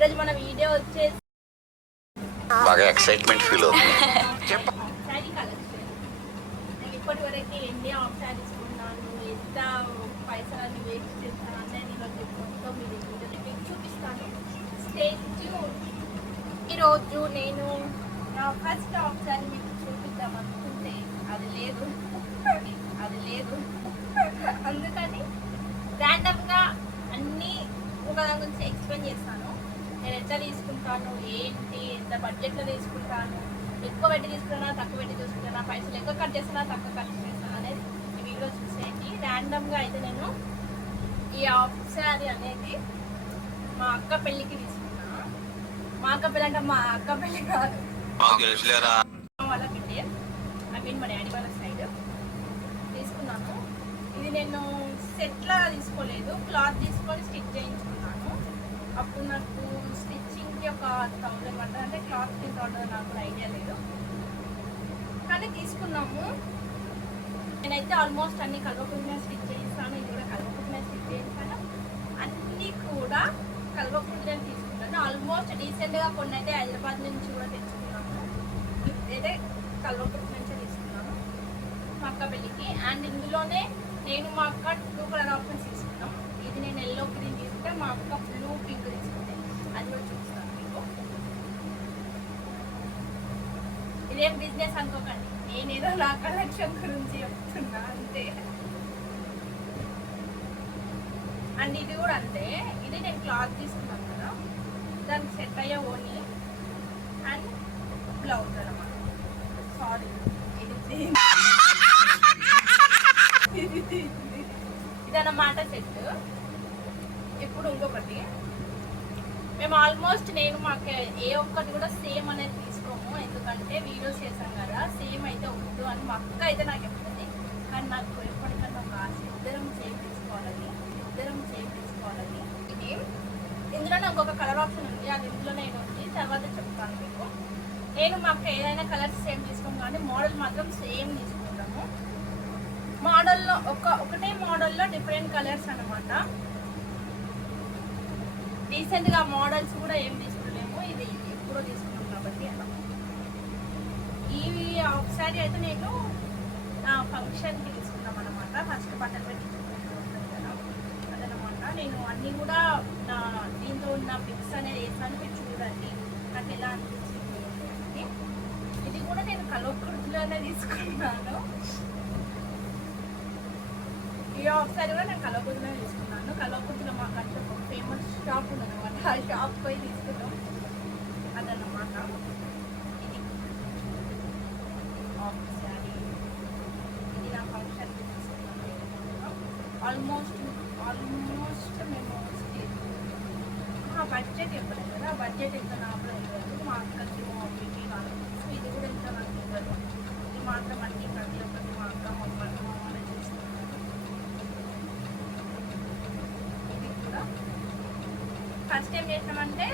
ఈరోజు మన వీడియో వచ్చేసి బాగా ఎక్సైట్మెంట్ ఫీల్ అవుతుంది. శారీ కలెక్షన్. నేను ఇప్పటి వరకు ఎన్ని ఆఫ్ శారీస్ కొన్నాను, ఎంత పైసలు వేస్ట్ చేస్తాను అనేది ఈరోజు మొత్తం మీరు మీకు చూపిస్తాను. Stay tune. ఈరోజు నేను నా ఫస్ట్ ఆఫ్ శారీ మీకు చూపిద్దాం అనుకుంటే అది లేదు. అందుకని ర్యాండమ్గా అన్నీ ఒక దాని గురించి ఎక్స్ప్లెయిన్ చేస్తాను. నేను ఎట్లా తీసుకుంటాను, ఏంటి, ఎంత బడ్జెట్లో తీసుకుంటాను, ఎక్కువ పెట్టి తీసుకుంటానా, తక్కువ పెట్టి తీసుకుంటానా, పైసలు ఎక్కువ కట్ చేస్తానా, తక్కువ కట్ చేస్తాను అనేది ఈ వీడియో చూసేయండి. ర్యాండమ్గా అయితే నేను ఈ ఆఫ్ శారీ అనేది మా అక్క పెళ్ళికి తీసుకున్నా. మా అక్క పెళ్ళి అంటే మా అక్క పెళ్ళి కాదు, వాళ్ళ పెళ్ళి. అవి మా డాడీ వాళ్ళ సైడ్ తీసుకున్నాను. ఇది నేను సెట్లా తీసుకోలేదు, క్లాత్ తీసుకొని స్టిచ్ చేయించుకున్నాను. అప్పుడు నాకు స్టిచ్చింగ్కి ఒక 1000 పడ్డది. అంటే క్లాత్ ఎంత పడ్డదో నాకు కూడా ఐడియా లేదు, కానీ తీసుకున్నాము. నేనైతే ఆల్మోస్ట్ అన్ని కలవకుండా స్టిచ్ చేయిస్తాను. ఇది కూడా కలవకుండా స్టిచ్ చేయిస్తాను. అన్నీ కూడా కలవకుండా తీసుకున్నాను. ఆల్మోస్ట్ రీసెంట్గా కొన్ని అయితే హైదరాబాద్ నుంచి కూడా తెచ్చుకున్నాము. అయితే కలవకుండా నుంచే తీసుకున్నాను మా అక్క పెళ్ళికి. అండ్ ఇందులోనే నేను మా అక్క 2 కలర్ ఆప్షన్స్ తీసుకున్నాం. ఇది నేను ఎల్లో గ్రీన్ తీసుకుంటే, మా అక్క బ్లూ పింక్ తీసుకుంటే. అది కూడా చూపిస్తాను మీకు. ఇదేం బిజినెస్ అనుకోకండి, నేనేదో నా కలెక్షన్ గురించి చెప్తున్నా అంతే. అండ్ ఇది కూడా అంతే. ఇది నేను క్లాత్ తీసుకున్నాను కదా, దానికి సెట్ అయ్యే ఓని అండ్ బ్లౌజ్ అనమాట. సారీ, ఇదన్నమాట సెట్. ఇప్పుడు ఇంకొకటి, మేము ఆల్మోస్ట్ నేను మాకు ఏ ఒక్కటి కూడా సేమ్ అనేది తీసుకోము. ఎందుకంటే వీడియోస్ చేసాం కదా, సేమ్ అయితే వద్దు అని మా అక్క అయితే నాకు చెప్తుంది. కానీ నాకు ఎప్పటికన్నా ఒక ఆశ, ఇద్దరం సేమ్ తీసుకోవాలని. ఇది ఇందులో ఇంకొక కలర్ ఆప్షన్ ఉంది, అది ఇందులో నేను ఉంది, తర్వాత చెప్తాను మీకు. నేను మా అక్క ఏదైనా కలర్స్ సేమ్ తీసుకోము, కానీ మోడల్ మాత్రం సేమ్ తీసుకుంటాము. మోడల్లో ఒకటే మోడల్లో డిఫరెంట్ కలర్స్ అనమాట. రీసెంట్గా మోడల్స్ కూడా ఏం తీసుకోలేము, ఇది ఎప్పుడో తీసుకున్నాం కాబట్టి అలా. ఈ ఆఫ్ శారీ అయితే నేను నా ఫంక్షన్కి తీసుకున్నాం అనమాట. ఫస్ట్ బట్టలు పెట్టించుకుంటాను కదా, అదనమాట. నేను అన్నీ కూడా నా దీంతో ఉన్న పిక్స్ అనేది వేసాను, మీరు చూడండి నాకు ఎలా అనిపించింది అని. ఇది కూడా నేను కలవకుర్తిలోనే తీసుకున్నాను. ఈ ఆఫ్ శారీ కూడా నేను కలవకుర్తిలోనే తీసుకున్నాను. కలవకుర్తిలో మాకు అంటే ఒక ఫేమస్ షాప్ ఉందన్నమాట, ఆ షాప్ పోయి తీసుకున్నాం అదన్నమాట. ఇది ఆఫ్ శారీ, ఇది నా ఫంక్షన్కి తీసుకున్నాను. ఆల్మోస్ట్ మేము బడ్జెట్ చెప్పలేదు కదా, బడ్జెట్ ఎంత నాకు తెలియదు. మా అక్కకి, మా మమ్మీకి, వాళ్ళకి. సో ఇది కూడా ఎంత నాకు తెలియదు. ఇది మాత్రం అన్ని ప్రతి ఒక్కటి మా అక్క మా వాళ్ళని తీసుకున్నాను. ఇది కూడా ఫస్ట్ ఏం చేసామంటే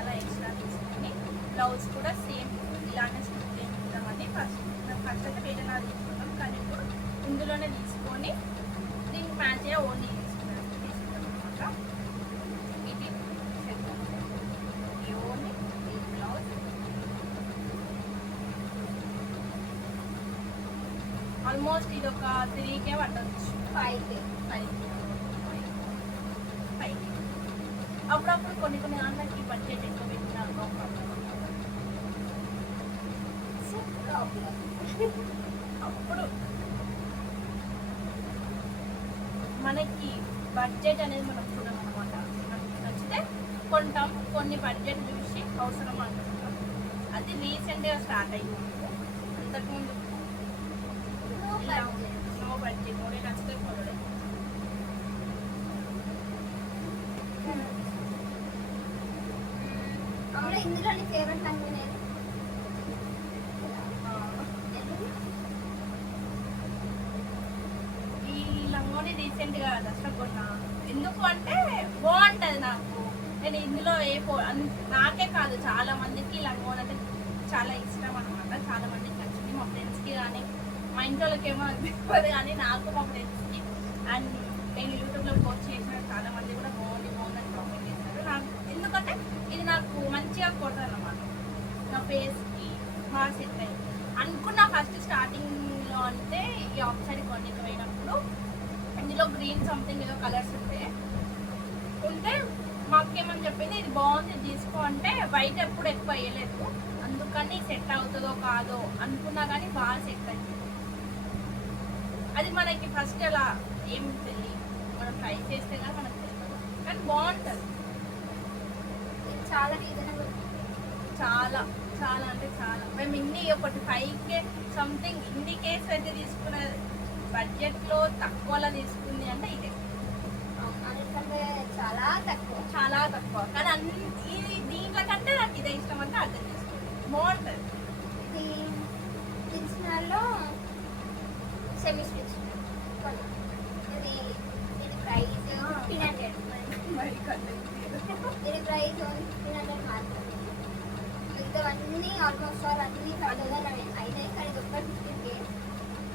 అలా ఎక్స్ట్రా తీసుకొని బ్లౌజ్ కూడా సేమ్ ఇలానే స్టిచ్ చేయించామని ఫస్ట్ అయితే వేరేలా తీసుకున్నాం. కానీ ఇప్పుడు ఇందులోనే తీసుకొని దీనికి మ్యాచ్ అయ్యే ఓన్లీ తీసుకున్నాం అనమాట. ఇది సెట్, ఈ ఓన్లీ, ఈ బ్లౌజ్. ఆల్మోస్ట్ ఇది ఒక 3K పట్టవచ్చు, 5K. అప్పుడప్పుడు కొన్ని దాంట్లకి బడ్జెట్ ఎక్కువ పెట్టినా అప్పుడు మనకి బడ్జెట్ అనేది మనం చూడమన్నమాట. మనకి నచ్చితే కొంటాం, కొన్ని బడ్జెట్ చూసి అవసరం అనుకుంటాం. అది రీసెంట్గా స్టార్ట్ అయ్యింది. అంతకుముందు నో బడ్జెట్, నోడే నచ్చితే కొనడే. ఇందులో ఫేవరెట్ లంగా ఈ లంగోని రీసెంట్గా దసరా కొన్నా. ఎందుకు అంటే బాగుంటుంది నాకు. నేను ఇందులో నాకే కాదు, చాలా మందికి లంగోని అంటే చాలా ఇష్టం అనమాట. చాలా మందికి నచ్చింది, మా ఫ్రెండ్స్కి కానీ మా ఇంట్లో ఏమో అనిపిస్తుంది, కానీ నాకు మా ఫ్రెండ్స్కి. అండ్ నేను యూట్యూబ్లో పోస్ట్ చేసిన చాలా మంది కూడా బాగుందని కామెంట్ చేశారు. నాకు సెట్ అయింది అనుకున్నా ఫస్ట్ స్టార్టింగ్లో. అంటే ఈ ఆఫ్ సైడ్ కొనికి పోయినప్పుడు ఇందులో గ్రీన్ సంథింగ్ ఏదో కలర్స్ ఉంటే మా అక్క ఏమని చెప్పింది, ఇది బాగుంది తీసుకో అంటే వైట్ ఎప్పుడు ఎక్కువ వేయలేదు, అందుకని సెట్ అవుతుందో కాదో అనుకున్నా కానీ బాగా సెట్ అయింది. అది మనకి ఫస్ట్ అలా ఏం తెలియదు, మనం ట్రై చేస్తే కానీ మనకు తెలియదు, కానీ బాగుంటుంది. చాలా రీజనబుల్, చాలా చాలా అంటే చాలా. మేము ఇన్ని ఒకటి 5K సంథింగ్ ఇన్ని కేసు అయితే తీసుకున్న బడ్జెట్లో తక్కువలో తీసుకుంది అంటే ఇదే. అందుకంటే చాలా తక్కువ, చాలా తక్కువ. కానీ అన్ని ఇది దీంట్లో కంటే నాకు ఇదే ఇష్టం అంటే అర్థం చేసుకోండి, బాగుంటుంది. ఇది దిల్సుఖ్నగర్లో సెమీ స్టిచ్. ఇది ఇది ప్రైస్ 1500, మరి కట్టే దీని ప్రైస్ 1500 మాత్రమే. మిగతావన్నీ ఆల్మోస్ట్ ఆల్ అన్ని 5000 అయినాయి, కానీ ఇది ఒక్క 15K.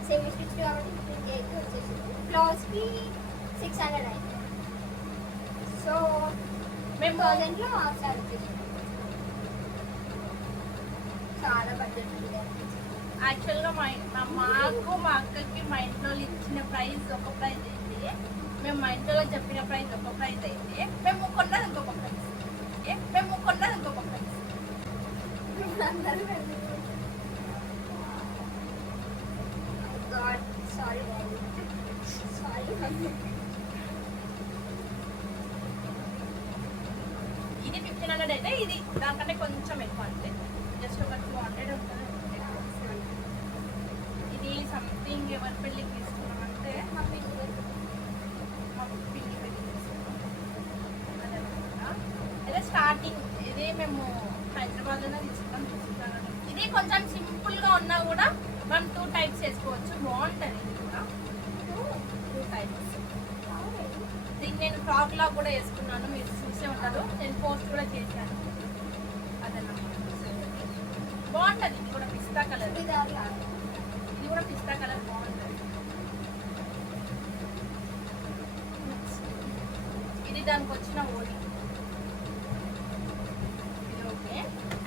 సెమీ స్టిచ్ కాబట్టి 15K వచ్చేసింది. బ్లౌజ్కి 600 అయింది. సో మేము 1000లో హాఫ్ సారీ వచ్చేసింది. చాలా బడ్జెట్ ఉంది. యాక్చువల్గా మాకు మా అక్కకి మా ఇంట్లో ఇచ్చిన ప్రైస్ ఒక ప్రైస్ అయితే, మేము మా ఇంట్లో చెప్పిన ప్రైస్ ఒక ప్రైస్ అయితే, మేము కొన్నది ఇంకొక ప్రైస్, మేము కొన్నది ఇంకొక price. God sorry daddy, sorry. ఇది 1500 అయితే ఇది దానికంటే కొంచెం ఎక్కువ, అంతే జస్ట్ ఒక 200 ఉంటుంది. ఇది సంథింగ్ ఎవరి పెళ్ళికి తీసుకున్నామంటే మా పిండి పెళ్ళికి తీసుకున్నాం అదనమాట. అదే స్టార్టింగ్ ఇది మేము హైదరాబాద్లోనే తీసుకున్నాం. ఇది కొంచెం సింపుల్గా ఉన్నా కూడా మనం 2 టైప్స్ వేసుకోవచ్చు, బాగుంటుంది. ఇది కూడా 2 టైప్స్. దీన్ని నేను ఫ్రాక్ లా కూడా వేసుకున్నాను, మీరు చూసే ఉంటారు, నేను పోస్ట్ కూడా చేశాను. అదన్నమాట బాగుంటుంది. ఇది కూడా పిస్తా కలర్, ఇది కూడా పిస్తా కలర్ బాగుంటుంది. ఇది దానికి వచ్చిన ఓడి, ఇది ఓకే.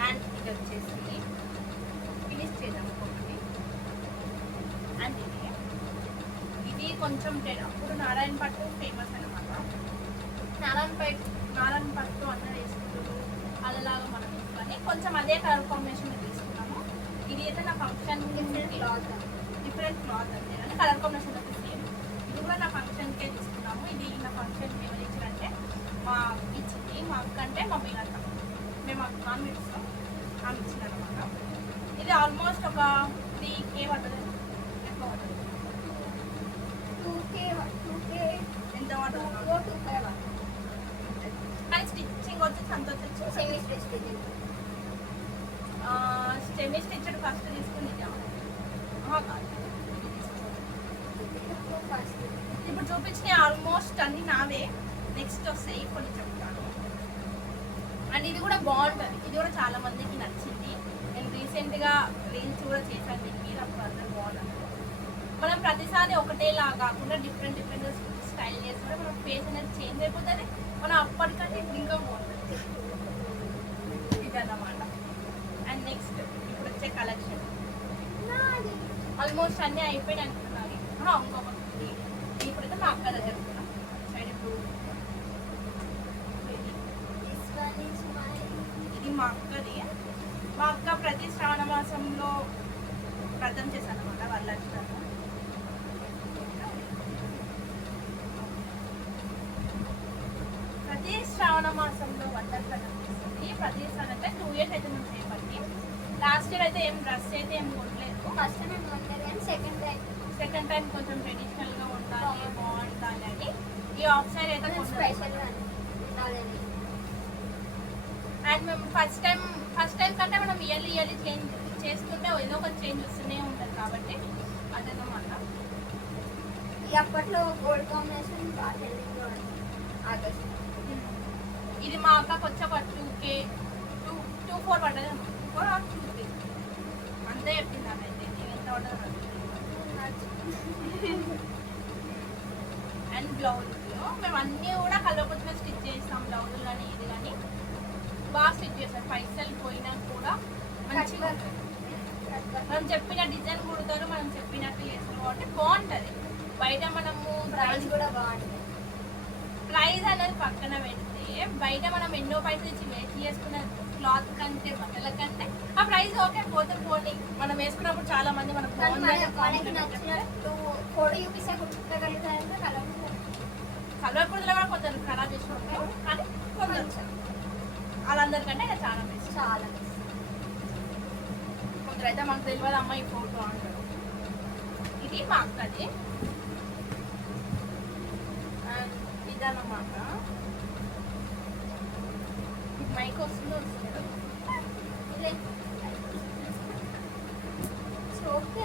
అండ్ ఇది వచ్చేసి ఫినిష్ చేద్దాం ఒకటి. అండ్ ఇది కొంచెం అప్పుడు నారాయణ పట్టు ఫేమస్ అనమాట. నారాయణ పట్టు అన్న వేసుకుంటారు అలాగా మనం కానీ కొంచెం అదే కలర్ కాంబినేషన్ తీసుకున్నాము. ఇది అయితే నా ఫంక్షన్ డిఫరెంట్ క్లాత్ అంతే కానీ కలర్ కాంబినేషన్ అయితే సేమ్. ఇది కూడా నా ఫంక్షన్కే తీసుకున్నాము. ఇది నా ఫంక్షన్ ఎవరు ఇచ్చారంటే మా ఇచ్చింది, మా అక్క అంటే మా మేనత్త, మేము ఆమె ఇస్తాం, ఆమె ఇచ్చింది అనమాట. ఇది ఆల్మోస్ట్ ఒక 3K పడుతుంది, ఎక్కువ పడుతుంది. 2K ఎంత పడుతుంది? 2K కానీ స్టిచ్చింగ్ వచ్చి అంత వచ్చి semi stitch. Semi stitched first తీసుకుని ఇప్పుడు చూపించిన ఆల్మోస్ట్ అన్ని నావే, నెక్స్ట్ వస్తాయి కొన్ని చెప్తాను. అండ్ ఇది కూడా బాగుంటుంది, ఇది కూడా చాలా మందికి నచ్చింది. నేను రీసెంట్గా రీల్స్ కూడా చేశాను దీని మీద, అప్పుడు అందరూ బాగుంటుంది. మనం ప్రతిసారి ఒకటేలా కాకుండా డిఫరెంట్ డిఫరెంట్ స్టైల్ చేసుకుంటే మనం ఫేస్ అనేది చేంజ్ అయిపోతుంది, మనం అప్పటికంటే ఇప్పుడు ఇంకా బాగుంటుంది. ఇది అన్నమాట. అండ్ నెక్స్ట్ ఇప్పుడు వచ్చే కలెక్షన్ ఆల్మోస్ట్ అన్నీ అయిపోయినాయి అనుకున్నాను. ఇంకొకటి ఇప్పుడైతే మా అక్క దగ్గర సైడ్ ఇప్పుడు ఇది మా అక్కది. మా అక్క ప్రతి శ్రావణ మాసంలో వ్రతం చేశాను అనమాట, వరలక్ష్మి. ప్రతి శ్రావణ మాసంలో వరలక్ష్మి చేస్తుంది. ప్రతి శ్రావణ అంటే 2 years అయితే మేము చేయబట్టి. లాస్ట్ ఇయర్ అయితే ఏం డ్రెస్ అయితే ఏం కొనలేదు. ఫస్ట్ టైం కొనలేదు కానీ సెకండ్ టైం కొంచెం ట్రెడిషనల్గా ఉండాలి, బాగుండాలి అని ఈ ఆఫ్ సైడ్ అయితే స్పెషల్గా ఉండాలని. అండ్ మేము ఫస్ట్ టైం కంటే మనం ఇయర్లీ చేంజ్ చేసుకుంటే ఏదో ఒక చేంజ్ వస్తూనే ఉంటుంది కాబట్టి అదన్నమాట. అప్పట్లో గోల్డ్ కాంబినేషన్ బాగా ట్రెండింగ్లో ఆగస్ట్. ఇది మా అక్కకి వచ్చి ఒక 2K 2-4 పడ్డది, 2K అంతే చెప్పింది. అదైతే నేను ఎంత పడ్డది. అండ్ బ్లౌజులు మేము అన్నీ కూడా కలవకొచ్చిన స్టిచ్ చేస్తాం. బ్లౌజులు కానీ ఇది కానీ బాగా స్టిచ్ చేస్తాం, పైసలు పోయినా కూడా మంచిగా మనం చెప్పిన డిజైన్ కుడతారు, మనం చెప్పినట్టు చేస్తారు కాబట్టి బాగుంటది. బయట మనము ప్రైస్ కూడా బాగుంటుంది. ప్రైస్ అనేది పక్కన పెడితే బయట మనం ఎన్నో పైసలు ఇచ్చి వేస్ట్ చేసుకున్న క్లాత్ కంటే బట్టల కంటే ఆ ప్రైస్ ఓకే పోతే పోనీ. మనం వేసుకున్నప్పుడు చాలా మంది మనకు మనకి నచ్చినట్టు ఫోటో చూపిస్తే కుట్టగలుగుతారంటే కలర్ కుర్తలు కూడా కొంచెం ఖరాబ్ చేసుకుంటాం, కానీ కొంచెం వాళ్ళందరికంటే ఇక చాలా బెస్ట్. చాలా కొందరైతే మాకు తెలియదు అమ్మ ఈ ఫోటో అంటారు. ఇది మా అక్కది అండ్ ఇదన్నమాట. మీకు మైక్ వస్తుందో వస్తుంది ఓకే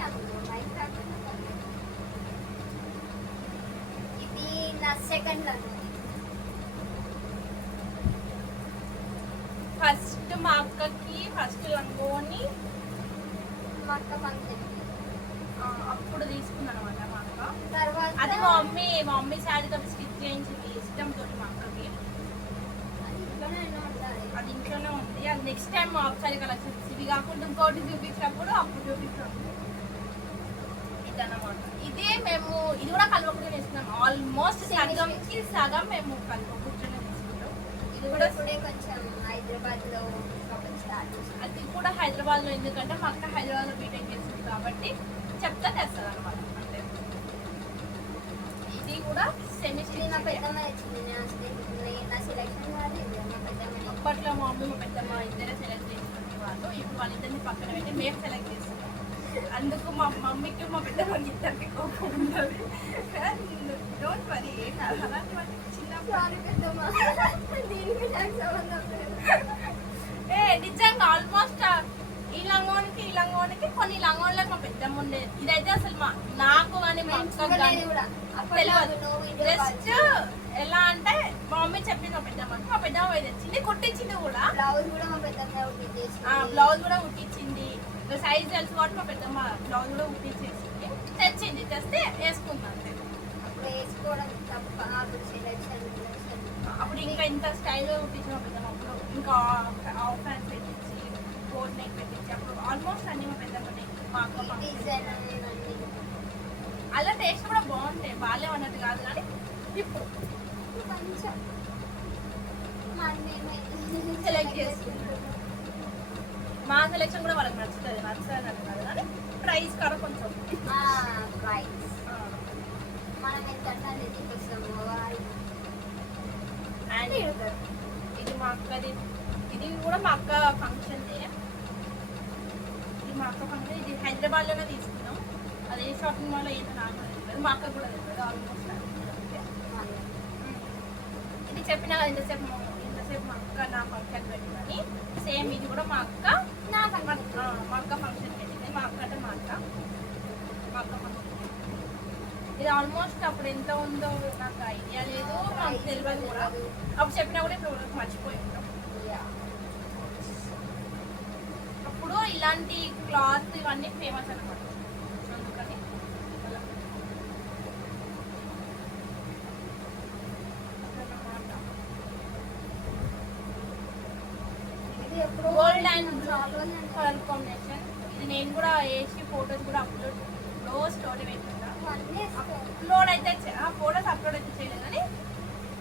ఇది నా సెకండ్ లో ఫస్ట్ మా అక్కకి ఫస్ట్ లంగోని మా అక్క ఫంక్షన్ అప్పుడు తీసుకున్నాను అనమాట మా అక్క. తర్వాత అది మా మమ్మీ శారీతో స్టిచ్ చేయించింది ఇష్టంతో మా అక్కకి. అది ఇంట్లోనే ఉండాలి. అది ఇంట్లోనే ఉంది. అది నెక్స్ట్ టైం ఒకసారి కలెక్షన్స్ ఇవి కాకుండా ఇంకోటి చూపించినప్పుడు అప్పుడు చూపిస్తాం. ఇదన్నమాట. ఇదే మేము ఇది కూడా కల్వకుడిని వేసుకున్నాం. ఆల్మోస్ట్ సగంకి సగం మేము కల్వకుడిని తీసుకుంటాం. ఇది కూడా ఇప్పుడే కొంచెం హైదరాబాద్ లో స్టార్ట్ చేసాం. అది కూడా హైదరాబాద్ లో, ఎందుకంటే మా అక్క హైదరాబాద్ లో బీటెక్ చేస్తుంది కాబట్టి చెప్తా తెస్తుంది అనమాట. అంటే ఇది కూడా సెమీ ఇది నా పెద్దమ్మ తెచ్చింది. నా సెలెక్షన్ కాదు, ఇది మా పెద్దమ్మ. అప్పట్లో మా మమ్మీ మా పెద్దమ్మ ఇద్దరే సెలెక్ట్ చేసుకునే వాళ్ళు. ఇప్పుడు వాళ్ళిద్దరిని పక్కన పెట్టి మేము సెలెక్ట్ చేస్తున్నాం. అందుకు మా మమ్మీకి మా పెద్దమ్మకి ఇద్దరికి కోపం ఉంటుంది. డోంట్ వరీ, అలాంటివన్నీ చిన్నప్పుడు పెద్దమ్మ దీనికి నాకు సంబంధం లేదు. నిజంగా ఆల్మోస్ట్ ఈ లంగోనికి కొన్ని లంగోన్లకు మా పెద్దమ్మ ఉండేది. ఇదైతే అసలు నాకు కానీ మా అక్కకు కానీ తెలియదు. జస్ట్ ఎలా అంటే మా మమ్మీ చెప్పింది మా పెద్దమ్మకి, మా పెద్దమ్మ తెచ్చింది, కుట్టించింది కూడా. బ్లౌజ్ కూడా మా పెద్దమ్మ కుట్టించేసి బ్లౌజ్ కూడా కుట్టించింది. సైజ్ తెలుసు కాబట్టి మా పెద్దమ్మ బ్లౌజ్ కూడా కుట్టించేసింది, తెచ్చింది. తెస్తే వేసుకుంది అంతే. అప్పుడు వేసుకోవడం తప్ప అప్పుడు సెలెక్షన్ అప్పుడు ఇంకా ఇంత స్టైల్గా కుట్టించిన మా పెద్దమ్మ. అప్పుడు ఇంకా ఆఫ్ హ్యాండ్స్ పెట్టించి కోట్ నెక్ పెట్టించి అప్పుడు ఆల్మోస్ట్ అన్ని మా పెద్దమ్మ మా అక్క డిజైన్ అలా టేస్ట్ కూడా బాగుంటాయి, బాగాలే అన్నట్టు కాదు. కానీ ఇప్పుడు కొంచెం సెలెక్ట్ చేసుకుంటాం. మా సెలెక్షన్ కూడా వాళ్ళకి నచ్చుతుంది కాదు. కానీ ప్రైస్ కూడా కొంచెం ప్రైస్ మనం ఎంత తీసుకొస్తాము. అండ్ ఇది మా అక్కది. ఇది కూడా మా అక్క ఫంక్షన్. ఇది మా అక్క ఫంక్షన్. ఇది హైదరాబాద్లోనే తీసుకున్నాం. అదే షాపింగ్ మాల్లో ఏదో నాకు తెలియదు, మా అక్క కూడా తెలియదు. ఆల్మోస్ట్ ఇది చెప్పినా కదా ఇంతసేపు మా అక్క నా ఫంక్షన్ పెట్టిందని. సేమ్ ఇది కూడా మా అక్క నా ఫంక్షన్ మా అక్క ఫంక్షన్ పెట్టింది. మా అక్క అంటే మా అక్క ఫంక్షన్. ఇది ఆల్మోస్ట్ అప్పుడు ఎంత ఉందో నాకు ఐడియా లేదు, నాకు తెలియదు కూడా. అప్పుడు చెప్పినా కూడా ఇప్పుడు మర్చిపోయి ఉంటాం. అప్పుడు ఇలాంటి క్లాత్ ఇవన్నీ ఫేమస్ అనమాట. అందుకని గోల్డ్ అండ్ కలర్ కాంబినేషన్. ఇది నేను కూడా వేసి ఫోటోస్ కూడా అప్లోడ్ స్టోరీ పెట్టుకుంటా. అప్లోడ్ అయితే ఫోటోస్ అప్లోడ్ అయితే చేయలేదు, కానీ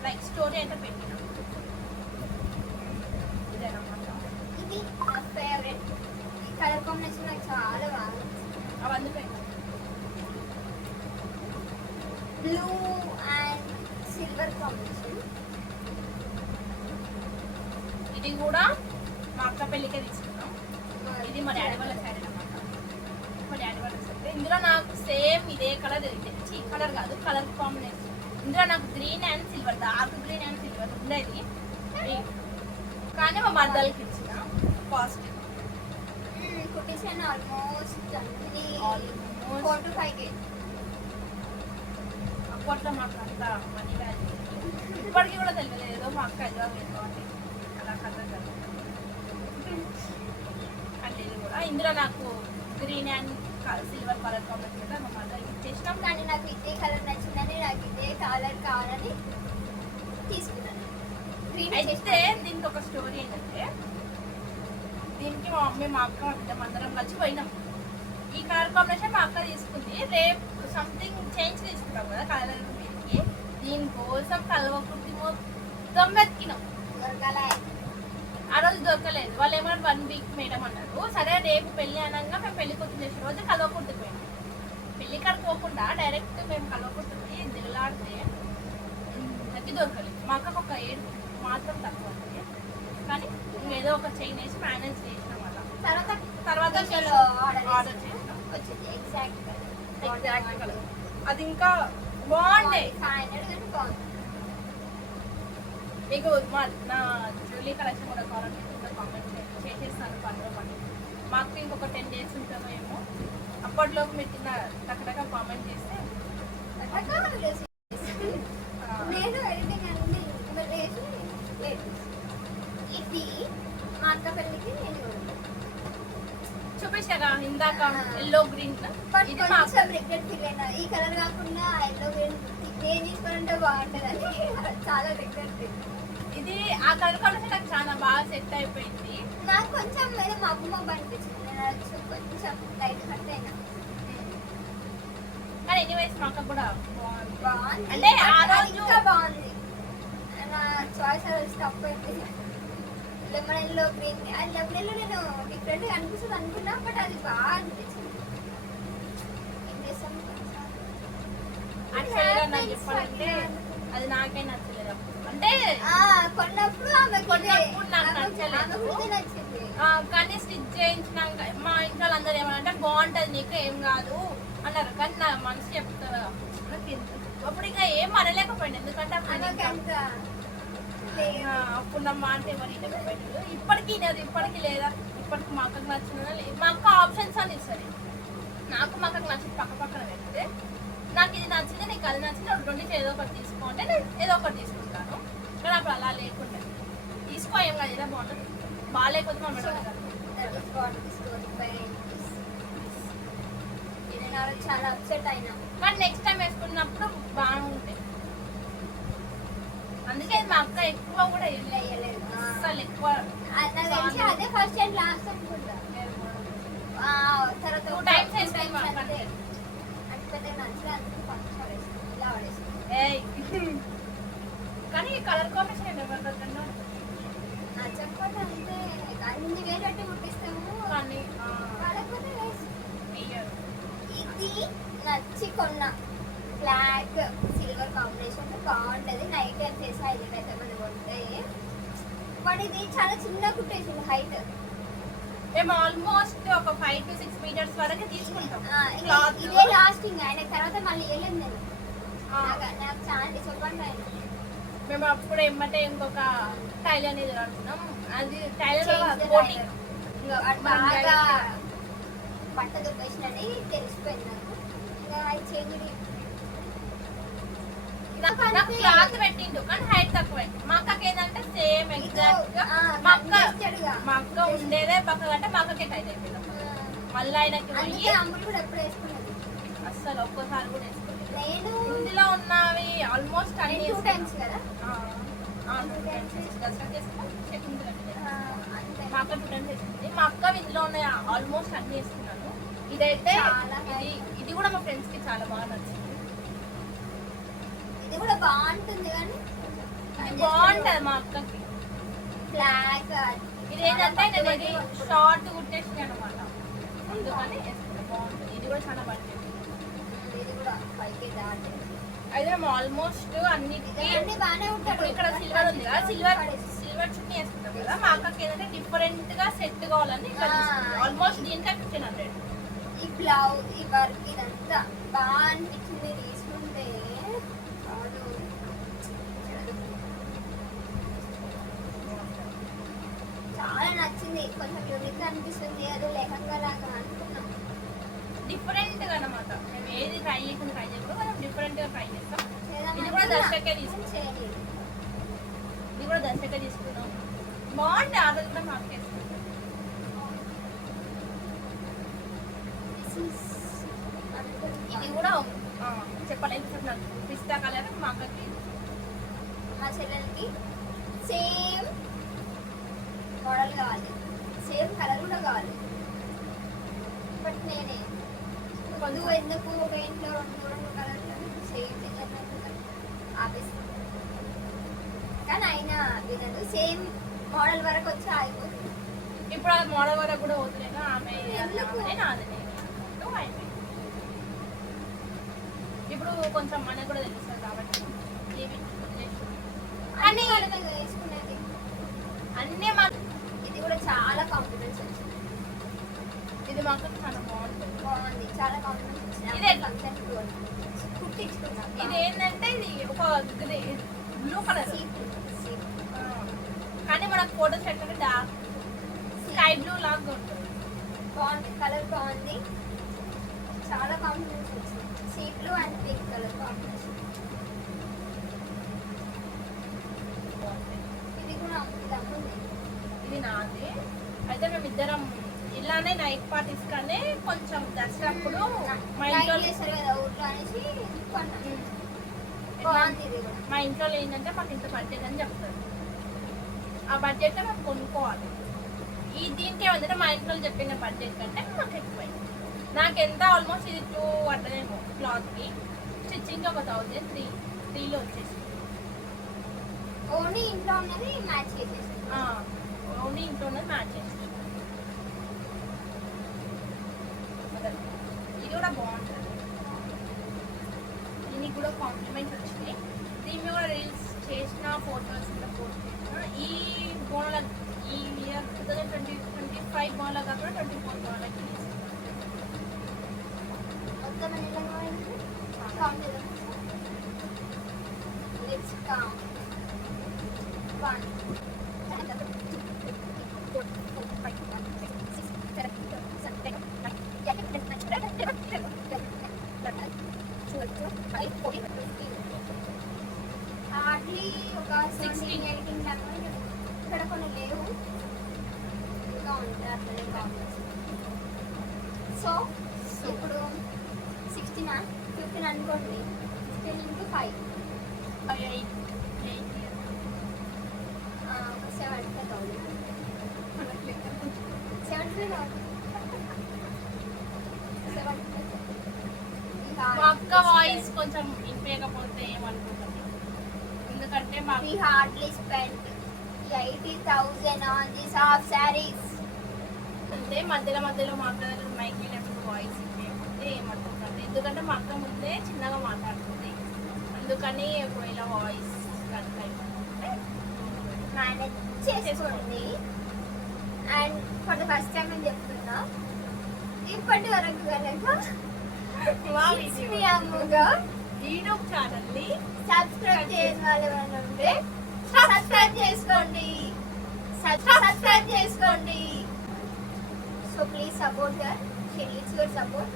లైక్ స్టోరీ అయితే పెట్టినా. ఇదేనమాట. ఇది నా ఫేవరెట్. ఈ కలర్ కాంబినేషన్ నాకు చాలా బాగా అవన్నీ పెట్టాను. Blue and silver combination. ఇది కూడా మా అక్క పెళ్ళికే తీసుకున్నాం. ఇది మా డాడీ వాళ్ళ శారీ అనమాట. మా డాడీ వాళ్ళ శారీ. ఇందులో నాకు సేమ్ ఇదే కలర్, ఈ కలర్ కాదు, కలర్ కాంబినేషన్. ఇందులో నాకు green and silver, dark green and silver ఉండేది. కానీ మా మద్దలకి ఇచ్చిన కాస్ట్ కుట్టించాను ఆల్మోస్ట్ అన్ని 4 to 5K. అప్పట్లో మాకు అంత మనీ వాల్యూ ఇప్పటికీ కూడా తెలియదు. ఏదో మా అక్క ఏదో వేసుకోవాలి అలా కలర్ అంటే ఇది కూడా. ఇందులో నాకు green and silver colour combination మా మదర్కి ఇచ్చేసినాం. కానీ నాకు ఇదే కలర్ నచ్చిందని, నాకు ఇదే కలర్ కావాలని తీసుకున్నాను. అయితే దీనికి ఒక స్టోరీ ఏంటంటే, దీనికి మా మమ్మీ మా అక్క అందరం కలిసి పోయినాం ఈ కలర్ కాంబినేషన్ మా అక్క తీసుకుంది. రేపు సంథింగ్ చేంజ్ తీసుకుంటాం కదా కలర్ మీదకి, దీనికోసం కలవకుర్తి మొత్తం వెతికినాం. దొరకాలే. ఆ రోజు దొరకలేదు. వాళ్ళు ఏమన్నారు 1 వీక్ మేడం అన్నారు. సరే రేపు పెళ్లి అనగా మేము పెళ్లి కూతురు చేసిన రోజు కలవకుర్తి పోయాం. పెళ్లి కాడికి పోకుండా డైరెక్ట్ మేము కలవకుర్తికి దిగలాడితే ఇంతకి దొరకలేదు. మా అక్కకు ఒక 7 మాత్రం తక్కువ ఉంది. కానీ ఏదో ఒక చైన్ వేసి మేనేజ్ చేసినాం అలా. తర్వాత మీషోలో ఆర్డర్ చేసినాం. వచ్చింది ఎగ్జాక్ట్ కలర్. అది ఇంకా బాగుండే. 500 కానీ బాగుంది. మీకు నా జ్యువెలరీ కలెక్షన్ కూడా కావాలంటే కామెంట్ చేసేస్తాను. పండుగ పండుగ మాకు ఇంకొక 10 days ఉంటామో ఏమో. అప్పట్లోకి మీరు కింద టక్కడక్క కామెంట్ చేస్తే నేను ఎడిటింగ్ అన్ని వేసి ఇది మా అక్క పెళ్ళికి నేను చూపించాగా ఇందాక ఎల్లో గ్రీన్. బట్ ఇది మా కొంచెం రిగ్రెట్ ఫీల్ అయినా ఈ కలర్ కాకుండా ఎల్లో గ్రీన్ నేను తీసుకోవాలంటే బాగుంటుందని చాలా రిగ్రెట్ ఫీల్. ఇది ఆ కలర్ కాంబినేషన్ నాకు చాలా బాగా సెట్ అయిపోయింది. నాకు కొంచెం ఏదో మబ్బు మబ్బు అనిపించింది. నేను కొంచెం లైట్ కట్ అయినా కానీ ఎనీవేస్ మా అక్క కూడా బాగుంది. అంటే ఆ అది రోజు ఇంకా బాగుంది. నా చాయిస్ అది తప్పు అయిపోయింది. లెమన్ ఎల్లో గ్రీన్ అది లెమన్ ఎల్లో నేను డిఫరెంట్గా అనిపిస్తుంది అనుకున్నా, బట్ అది బాగా అనిపించింది. ఏం చేస్తాం యాక్చువల్గా నాకు చెప్పాలంటే అది నాకే నచ్చలేదు. అంటే కొన్నప్పుడు కొన్నప్పుడు నాకు నచ్చలేదు. నచ్చింది. కానీ స్టిచ్ చేయించినాక మా ఇంట్లో అందరూ ఏమన్నా బాగుంటది నీకు ఏం కాదు అన్నారు. కానీ నా మనసు చెప్తారు అప్పుడు ఇంకా ఏం అనలేకపోయింది. ఎందుకంటే అప్పుడు నా మాట ఎవరు పెట్టారు. ఇప్పటికీ లేదు, ఇప్పటికీ లేదా, ఇప్పటికి మా అక్కకు నచ్చిందా లేదు. మా అక్క ఆప్షన్స్ అని ఇస్తుంది. నాకు మా అక్కకు నచ్చింది పక్క పక్కన పెడితే నాకు ఇది నచ్చింది నీకు అది నచ్చింది రెండింటి ఏదో ఒకటి తీసుకో అంటే నేను ఏదో ఒకటి తీసుకుంటాను. కానీ అప్పుడు అలా లేకుండా తీసుకో ఏం కాదు ఏదో బాగుంటుంది. బాగాలేకపోతే మా మేడం చాలా అప్సెట్ అయినా. కానీ నెక్స్ట్ టైం వేసుకున్నప్పుడు బాగుంటాయి. అందుకే మా అక్క ఎక్కువ కూడా వేయలేదు. అసలు ఎక్కువ నాకు తెలిసి అదే ఫస్ట్ అండ్ లాస్ట్ అనుకుంటా. తర్వాత 2 times వేసుకుంది మా అక్క. అంటే పెద్ద నచ్చలేదు ఇలా పడేసింది. కానీ కలర్ కాంబినేషన్ ఎవరి దగ్గర నచ్చకపోతే అంతే అన్ని వేరేట్టు కుట్టిస్తాము. కానీ వాళ్ళకపోతే వేయరు. ఇది నచ్చి కొన్న బ్లాక్ సిల్వర్ కాంబినేషన్ బాగుంటది. నైట్ టైం చేసి హైలైట్ అయితే మనం ఉంటాయి. బట్ ఇది చాలా చిన్న కుట్టేసింది హైట్. మేము ఆల్మోస్ట్ ఒక 5 to 6 meters వరకు తీసుకుంటాం. ఇదే లాస్టింగ్ ఆయన తర్వాత మళ్ళీ వెళ్ళింది నేను. నాకు చాలా డిసప్పాయింట్ అయింది. మేము అప్పుడు ఏమంటే ఇంకొక టైలర్ అనేది అనుకున్నాం. అది టైలర్ పోటీ బాగా బట్ట దుబ్బేసినని తెలిసిపోయింది నాకు. ఇంకా అది చేంజ్ క్లాత్ పెట్టిండు కానీ హైట్ తక్కువ. మా అక్కకి ఏంటంటే సేమ్ ఎగ్జాక్ట్ గా మా అక్క ఉండేదే పక్కన అంటే మా అక్కకే టైట్ అయిపోయింది. మళ్ళీ ఆయనకి పోయి అమ్ములు కూడా ఎప్పుడు వేసుకున్నది అస్సలు ఒక్కసారి కూడా వేసుకోలేదు. నేను ఇందులో ఉన్నవి ఆల్మోస్ట్ అన్ని 2 times కదా. మా అక్క 2 times వేసుకుంది. మా అక్క ఇందులో ఉన్న ఆల్మోస్ట్ అన్ని వేసుకున్నాను. ఇదైతే ఇది కూడా మా ఫ్రెండ్స్ కి చాలా బాగా నచ్చింది. ఇది కూడా బాగుంటుంది కానీ ఇది బాగుంటది మా అక్కకి. బ్లాక్ ఇది ఏంటంటే నేను ఇది షార్ట్ కుట్టేసి అనమాట. అందుకని బాగుంటుంది. ఇది కూడా చాలా బడ్జెట్. ఇది కూడా 5K దాటి. అయితే మేము ఆల్మోస్ట్ అన్నిటికీ అన్ని బాగానే ఉంటాడు. ఇక్కడ సిల్వర్ ఉంది కదా, సిల్వర్ చున్నీ వేసుకుంటాం కదా. మా అక్కకి ఏంటంటే డిఫరెంట్ గా సెట్ కావాలని ఆల్మోస్ట్ దీనికే 1500. ఈ బ్లౌజ్ ఈ వర్క్ ఇదంతా బాగా అనిపించింది తీసుకుంటే. చాలా నచ్చింది. కొంచెం యూనిక్ అనిపిస్తుంది. అది లెహంగా లాగా అనుకున్నాం. డిఫరెంట్ గా అనమాట. మేము ఏది ట్రై చేయకుండా మనం డిఫరెంట్ గా ట్రై చేస్తాం. ఇది కూడా దర్శకే తీసుకున్నాం. ఇది కూడా దర్శకే తీసుకున్నాం. బాగుంది. ఆ రోజు కూడా మాకు ఇది కూడా చెప్పలేదు నాకు పిస్తా కలర్. మా అక్కకి మా చెల్లెలకి సేమ్ మోడల్ కావాలి, సేమ్ కలర్ కూడా కావాలి. బట్ నేనే నువ్వు ఎందుకు ఒక ఇంట్లో రెండు కలర్లు సేమ్ ఆపేస్తాను, కానీ అయినా వినదు. సేమ్ మోడల్ వరకు వచ్చి ఆగిపోతుంది. ఇప్పుడు ఆ మోడల్ వరకు కూడా వదిలేను, ఆమె ఎందుకు? నాది ఇప్పుడు కొంచెం మనకు కూడా తెలుస్తుంది కాబట్టి అన్ని వాళ్ళమే వేసుకునేది. అన్నీ మన ఇది కూడా చాలా కాంప్లిమెంట్స్ వచ్చింది. ఇది మాకు చాలా బాగుంటుంది. బాగుంది, చాలా కాంప్లిమెంట్స్ వచ్చింది. ఇదే ఫంక్షన్ కుట్టించుకున్నాం. ఇది ఏంటంటే ఇది ఒక బ్లూ కలర్, కానీ మనకు ఫోటోస్ పెట్టంటే డార్క్ స్కై బ్లూ లాగా ఉంటుంది. బాగుంది, కలర్ బాగుంది, చాలా కాంప్లిమెంట్స్ వచ్చింది. Sea blue and pink colour combination. ఇది కూడా అమ్ముతుంది. ఇది నాది. అయితే మేము ఇద్దరం ఇలానే నైట్ పార్టీస్ కానీ కొంచెం దసరాప్పుడు మా ఇంట్లో చేస్తారు కదా ఊర్లో అనేసి కొన్నాను. బాగుంది ఇది కూడా. మా ఇంట్లో ఏంటంటే మాకు ఇంత బడ్జెట్ అని చెప్తారు. ఆ బడ్జెట్ మేము కొనుక్కోవాలి. ఈ దీనికి ఏమంటే మా ఇంట్లో చెప్పిన బడ్జెట్ కంటే మాకు ఎక్కువైంది. నాకు ఎంత ఆల్మోస్ట్ ఇది 2 అట్లనేమో క్లాత్కి. స్టిచ్చింగ్ ఒక 1003లో వచ్చేసి ఓన్లీ ఇంట్లో ఉన్నది మ్యాచ్ చేసేసి ఓన్లీ ఇంట్లో ఉన్నది మ్యాచ్ చేసి. ఇది కూడా బాగుంటుంది. దీనికి కూడా కాంప్లిమెంట్స్ వచ్చినాయి. దీని మీద కూడా రీల్స్ చేసిన, ఫోటోస్ కూడా పోస్ట్ చేసిన. ఈ బోనాల ఈ ఇయర్ 2025 బోనాల కాకుండా 24 బోనాలకి మొత్తం ఎన్ని కౌంట్ చేద్దాం. Let's count. 1 హార్డ్లీ ఒక 16-18 దాకా ఇక్కడ కొన్ని లేవు, ఇంకా ఉంటాయి అట్లనే కాంప్లెక్స్. సో ఇప్పుడు 15 అనుకోండి. 15 into 5 మా అక్క వాయిస్ కొంచెం వినిపించకపోతే ఏమనుకుంటుంది, ఎందుకంటే మా We hardly spent 80,000 on these half sarees. అంటే మధ్యలో మా అక్క దగ్గర మైక్ వెళ్ళినప్పుడు వాయిస్ వినిపించకపోతే ఏమనుకుంటుంది, ఎందుకంటే మా అక్క ముందే చిన్నగా మాట్లాడుతుంది. అందుకని ఒకవేళ వాయిస్ కట్ అయిపోతే మేనేజ్ చేసుకోండి. And for the first time నేను చెప్తున్నా, ఇప్పటి వరకు కనుక మా మీ అమ్మగా యూట్యూబ్ ఛానల్ని సబ్స్క్రైబ్ చేయని వాళ్ళు ఎవరైనా ఉంటే సబ్స్క్రైబ్ చేసుకోండి. సబ్స్క్రైబ్ చేసుకోండి. So please support her. She needs your support.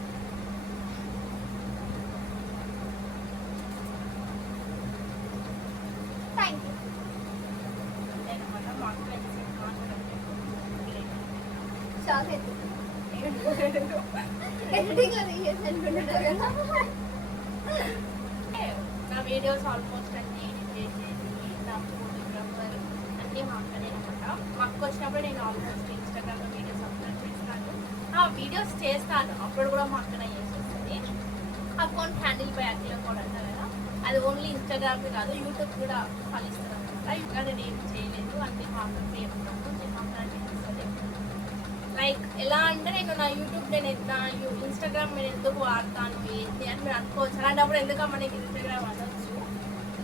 Thank you. అనమాట. మా అక్క ఎంతసేపు మాట్లాడాలి. షాక్ అవుతుంది. ఎడిటింగ్లో తీసేసి నా వీడియోస్ ఆల్మోస్ట్ అన్ని ఎడిట్ చేసేది, నా ఫోటోగ్రాఫర్ అన్నీ మా అక్కనే అనమాట. మా అక్క వచ్చినప్పుడు నేను ఆల్మోస్ట్ ఇన్స్టాగ్రామ్లో వీడియోస్ అప్లోడ్ చేస్తాను. ఆ వీడియోస్ చేస్తాను, అప్పుడు కూడా మా అక్కనే చేసేస్తుంది. Account handle by Akhil account అంటారు కదా, అది ఓన్లీ ఇన్స్టాగ్రామ్కి కాదు యూట్యూబ్ కూడా ఫలిస్తుంది అనమాట. ఇంకా నేను ఏం చేయలేదు, అంటే మా అక్కకి చెప్తాను, నేను మా అక్క చేస్తుంది. లైక్ ఎలా అంటే నేను నా యూట్యూబ్ నేను ఇన్స్టాగ్రామ్ నేను ఎందుకు వాడతాను ఏంటి అని మీరు అనుకోవచ్చు. అలాంటప్పుడు ఎందుకమ్మా నీకు ఇన్స్టాగ్రామ్ అనొచ్చు.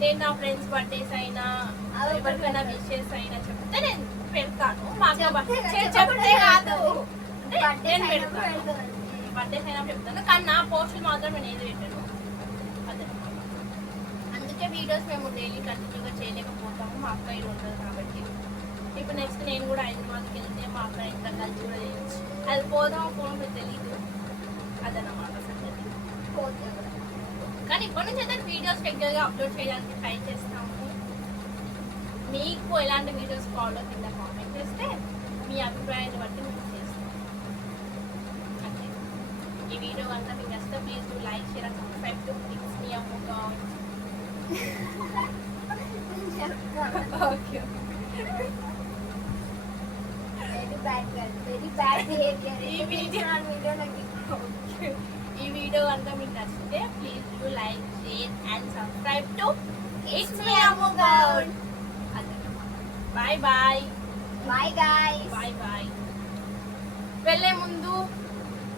నేను నా ఫ్రెండ్స్ బర్త్డేస్ అయినా ఎవరికైనా విషెస్ అయినా చెప్తే నేను పెడతాను. మా అక్క చెప్తే కాదు అంటే నేను పెడతాను, బర్త్డేస్ అయినా చెప్తాను. కానీ నా పోస్టులు మాత్రం నేను ఏది పెట్టాను అదే. అందుకే వీడియోస్ మేము డైలీ కంటిన్యూగా చేయలేకపోతాము, మా అక్క ఇది ఉంటుంది కాబట్టి. ఇప్పుడు నెక్స్ట్ నేను కూడా హైదరాబాద్కి వెళ్తే మా అక్క ఇంట్లో కలిసి కూడా చేయొచ్చు. అది పోదాం ఫోన్ తెలీదు, అదనమాట సంగతి. కానీ ఇప్పటి నుంచి అయితే వీడియోస్ రెగ్యులర్గా అప్లోడ్ చేయడానికి ట్రై చేస్తాము. మీకు ఎలాంటి వీడియోస్ కావాలో కింద కామెంట్ చేస్తే మీ అభిప్రాయాన్ని బట్టి మేము చేస్తాం. అంటే ఈ వీడియో కనుక మీకు నచ్చితే please do like, share and subscribe to things me అమ్ముగా. Okay very bad behaviour. ఈ వీడియో వీడియోలోకి ఈ వీడియో కనుక మీకు నచ్చితే please do like share and subscribe to it's me Ammu Goud. Bye bye bye guys. Bye bye. వెళ్ళే ముందు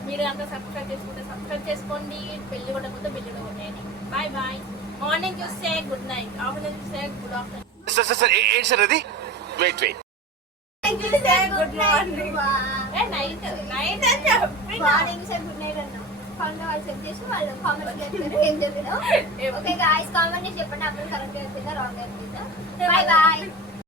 మీరు అంతా సబ్స్క్రైబ్ చేసుకుంటే సబ్స్క్రైబ్ చేసుకోండి, పెళ్లి కొట్టకపోతే పెళ్లి కూడా కొట్టేయండి. Bye bye. మార్నింగ్ చూస్తే గుడ్ నైట్, ఆఫ్టర్నూన్ చూస్తే గుడ్ ఆఫ్టర్నూన్, సార్ ఏంటి సార్ అది? వెయిట్ చూస్తే గుడ్ మార్నింగ్, నైట్ నైట్ అని చెప్పి మార్నింగ్ సార్ గుడ్ నైట్ అన్నా. కామెంట్ వాళ్ళు చెక్ చేసి వాళ్ళు కామెంట్ చేస్తారు ఏం చెప్పినా. ఓకే గాయ్స్, కామెంట్ చేసి చెప్పండి అప్పుడు కరెక్ట్ అయిపోయిందా రాంగ్ అయిపోయిందా. Bye bye.